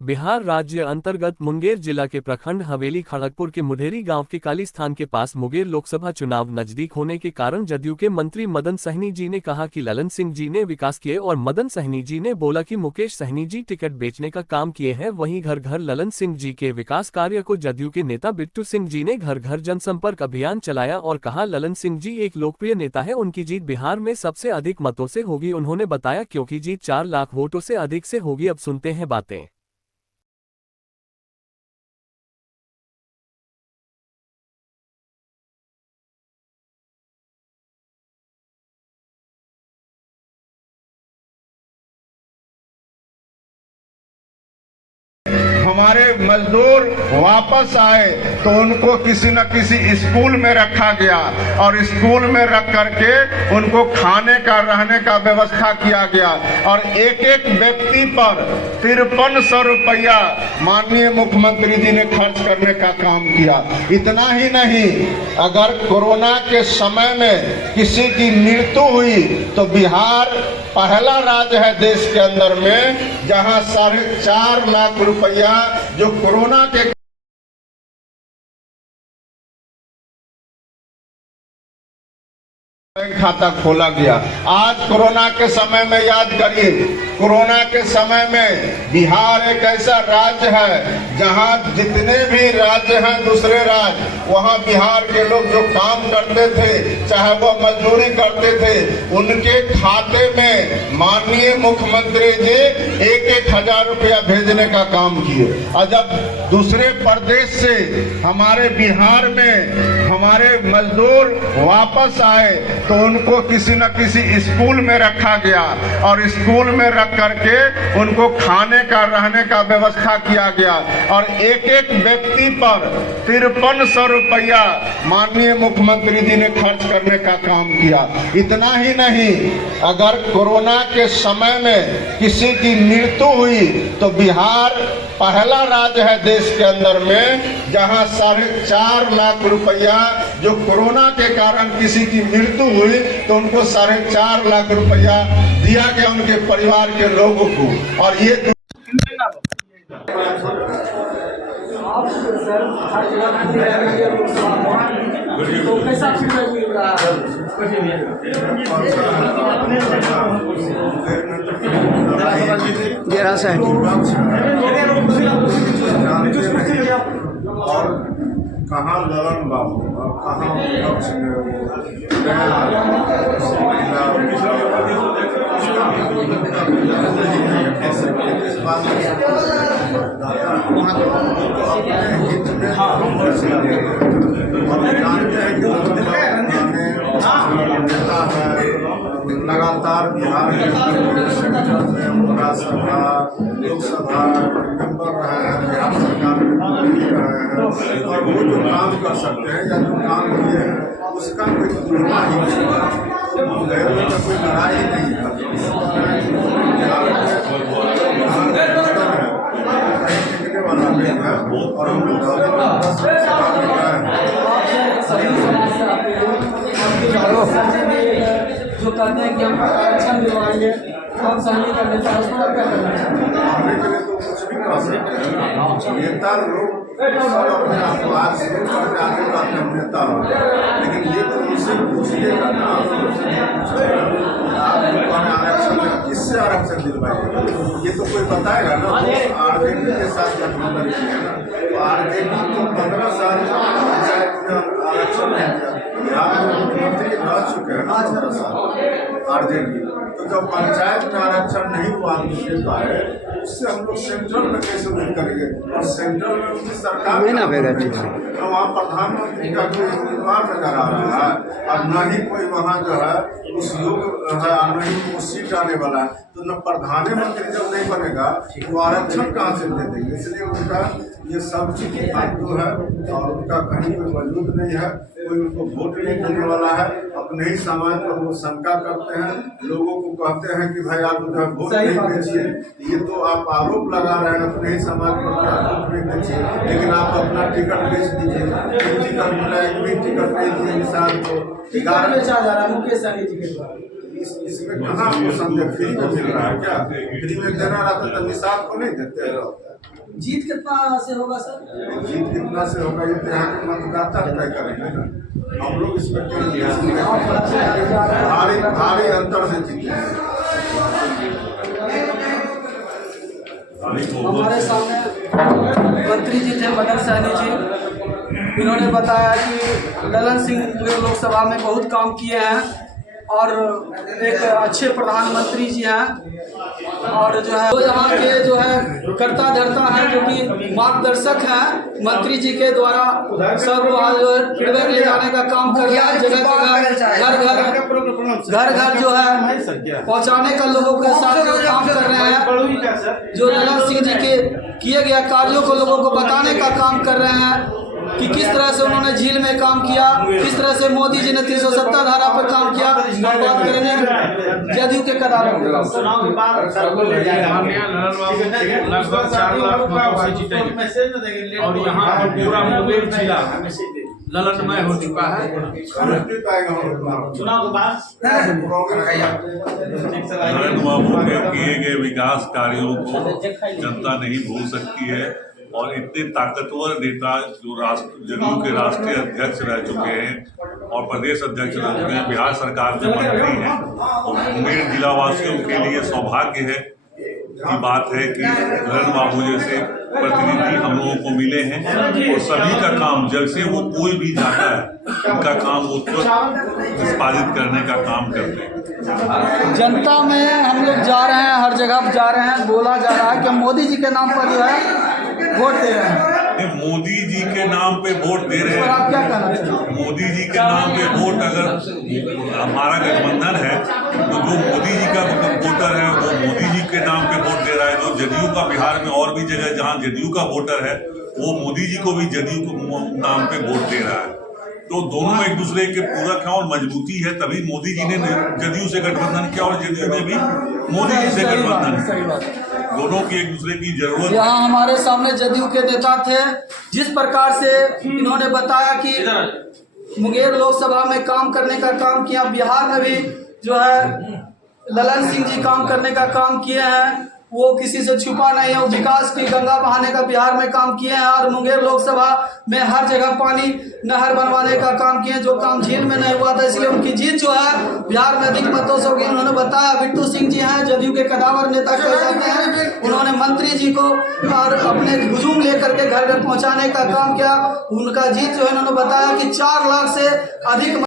बिहार राज्य अंतर्गत मुंगेर जिला के प्रखंड हवेली खड़गपुर के मुढेरी गांव के कालीस्थान के पास मुंगेर लोकसभा चुनाव नजदीक होने के कारण जदयू के मंत्री मदन सहनी जी ने कहा कि ललन सिंह जी ने विकास किए और मदन सहनी जी ने बोला कि मुकेश सहनी जी टिकट बेचने का काम किए हैं। वहीं घर घर ललन सिंह जी के विकास कार्य को जदयू के नेता बिट्टू सिंह जी ने घर घर जनसंपर्क अभियान चलाया और कहा ललन सिंह जी एक लोकप्रिय नेता है, उनकी जीत बिहार में सबसे अधिक मतों से होगी। उन्होंने बताया क्योंकि जीत 4 लाख वोटों से अधिक से होगी। अब सुनते हैं बातें। हमारे मजदूर वापस आए तो उनको किसी न किसी स्कूल में रखा गया और स्कूल में रख करके उनको खाने का रहने का व्यवस्था किया गया और एक एक व्यक्ति पर 5300 रुपया माननीय मुख्यमंत्री जी ने खर्च करने का काम किया। इतना ही नहीं, अगर कोरोना के समय में किसी की मृत्यु हुई तो बिहार पहला राज्य है देश के अंदर में जहां 4.5 लाख रुपया जो कोरोना के बैंक खाता खोला गया। आज कोरोना के समय में याद करिए, कोरोना के समय में बिहार एक ऐसा राज्य है जहां जितने भी राज्य हैं दूसरे राज्य, वहां बिहार के लोग जो काम करते थे, चाहे वो मजदूरी करते थे, उनके खाते में माननीय मुख्यमंत्री जी 1-1 हजार रुपया भेजने का काम किए। और जब दूसरे प्रदेश से हमारे बिहार में हमारे मजदूर वापस आए तो उनको किसी न किसी स्कूल में रखा गया और स्कूल में रख करके उनको खाने का रहने का व्यवस्था किया गया और एक एक व्यक्ति पर 5300 रुपया माननीय मुख्यमंत्री जी ने खर्च करने का काम किया। इतना ही नहीं, अगर कोरोना के समय में किसी की मृत्यु हुई तो बिहार पहला राज्य है देश के अंदर में जहां 4.5 लाख रुपया जो कोरोना के कारण किसी की मृत्यु हुई तो उनको 4.5 लाख रुपया दिया गया उनके परिवार के लोगों को। और ये और कहाँ ललन बाबू और कहाँ लगातार बिहार में राज्यसभा लोकसभा मेंबर रहे हैं, बिहार सरकार में रहे हैं और वो जो काम कर सकते हैं या जो काम किए हैं उसका कोई तुलना ही नहीं है, कोई लड़ाई नहीं है। वाला है और हम जो कहते हैं कि हम इलेक्शन दिलवाएंगे कौन सहनी का नेता उसको क्या करना चाहिए? तो कुछ भी कर सकते हैं। नेता लोग अपने अखबार से अपने नेता हो, लेकिन ये तो उनसे पूछिएगा ना, आरक्षण में किससे आरक्षण दिलवाएगा ये तो कोई बताएगा ना। आरजेडी के साथ गठबंधन किया ना, तो आरजेडी तो 15 साल पंचायत में आरक्षण नहीं दिया। बिहार में मुख्यमंत्री रह चुके हैं 15 साल आरजेडी, तो जब पंचायत में आरक्षण नहीं हुआ दे पाए उससे हम लोग सेंट्रल में कैसे नहीं करेंगे। और सेंट्रल में उनकी सरकार तो वहाँ प्रधानमंत्री का कोई उम्मीदवार नजर आ रहा है और न ही कोई वहाँ जो है उस योग है और न ही वो सीट आने वाला है। तो न प्रधानमंत्री जब नहीं बनेगा तो आरक्षण कहाँ से दे देंगे। इसलिए उनका ये सब चीज फालतू है और उनका कहीं कोई मौजूद नहीं है, कोई उनको वोट नहीं देने वाला है। अपने ही समाज पर वो शंका करते हैं, लोगों को कहते हैं कि भाई आप जो है वोट नहीं बेचिए। ये तो आप आरोप लगा रहे हैं अपने ही समाज पर कि आप वोट नहीं बेचिए, लेकिन आप अपना टिकट बेच दीजिए। टिकट मिला, एक भी टिकट नहीं दिए इंसान को। बेचा जा रहा है मुकेश सहनी जी के द्वारा। इसमें कहाँ आपको संदेह फ्री में मिल रहा है क्या? फ्री में देना रहता तो निषाद को नहीं देते। जीत कितना से होगा सर? जीत कितना से होगा ये तो यहाँ के मतदाता तय करेंगे ना, हम लोग इस पर क्यों ध्यान दें? भारी अंतर से जीतेंगे। हमारे सामने मंत्री जी थे मदन सहनी जी, इन्होंने बताया कि ललन सिंह मुंगेर लोकसभा में बहुत काम किए हैं और एक अच्छे प्रधानमंत्री जी हैं, और जो है वो यहाँ के जो है कर्ता धर्ता हैं, जो कि मार्गदर्शक हैं मंत्री जी के द्वारा। सब वहाँ जो है फीडबैक ले जाने का काम कर रहे हैं, जगह घर घर जो है पहुँचाने का लोगों के साथ जो काम कर रहे हैं, जो ललन सिंह जी के किए गए कार्यों को लोगों को बताने का काम कर रहे हैं कि किस तरह से उन्होंने झील में काम किया, किस तरह से मोदी जी ने 370 धारा पर काम किया। हम बात करेंगे जदयू के कदारों के लगभग 4 लाख मतों से जीतेंगे और यहाँ पर पूरा मुंगेर जिला ललनमय हो चुका है। चुनाव के बाद नरेंद्र बाबू के किए गए विकास कार्यों को जनता नहीं भूल सकती है, और इतने ताकतवर नेता जो जदयू के राष्ट्रीय अध्यक्ष रह चुके हैं और प्रदेश अध्यक्ष रह चुके हैं, बिहार सरकार में मंत्री हैं, और मुंगेर जिला वासियों के लिए सौभाग्य है की बात है कि नरेंद्र बाबू जैसे प्रतिनिधि हम लोगों को मिले हैं, और सभी का काम जैसे वो कोई भी जाता है उनका काम वो तुरंत निष्पादित करने का काम करते हैं। जनता में हम लोग जा रहे हैं, हर जगह जा रहे हैं, बोला जा रहा है कि मोदी जी के नाम पर जो है वोट दे रहे हैं। मोदी जी के नाम पे वोट दे रहे हैं, आप क्या कहना चाहिए? मोदी जी के नाम पे वोट, अगर हमारा गठबंधन है तो जो मोदी जी का वोटर है वो मोदी जी के नाम पे वोट दे रहा है, जो जदयू का बिहार में और भी जगह जहां जदयू का वोटर है वो मोदी जी को भी जदयू के नाम पे वोट दे रहा है। तो दोनों एक दूसरे के पूरक हैं और मजबूती है, तभी मोदी जी ने जदयू से गठबंधन किया और जदयू ने भी मोदी जी से गठबंधन किया। दोनों की एक दूसरे की जरूरत। यहाँ हमारे सामने जदयू के नेता थे, जिस प्रकार से इन्होंने बताया कि मुंगेर लोकसभा में काम करने का काम किया, बिहार में भी जो है ललन सिंह जी काम करने का काम किए हैं, वो किसी से छुपा नहीं है। वो विकास की गंगा बहाने का बिहार में काम किए हैं, और मुंगेर लोकसभा में हर जगह पानी नहर बनवाने का काम किए, जो काम झील में नहीं हुआ था, इसलिए उनकी जीत जो है बिहार में अधिक मतों से होगी। उन्होंने बताया बिट्टू सिंह जी हैं, जदयू के कदावर नेता कहे जाते हैं, उन्होंने मंत्री जी को और अपने हुजूम लेकर के घर घर पहुंचाने का काम किया। उनका जीत जो है उन्होंने बताया कि 4 लाख से अधिक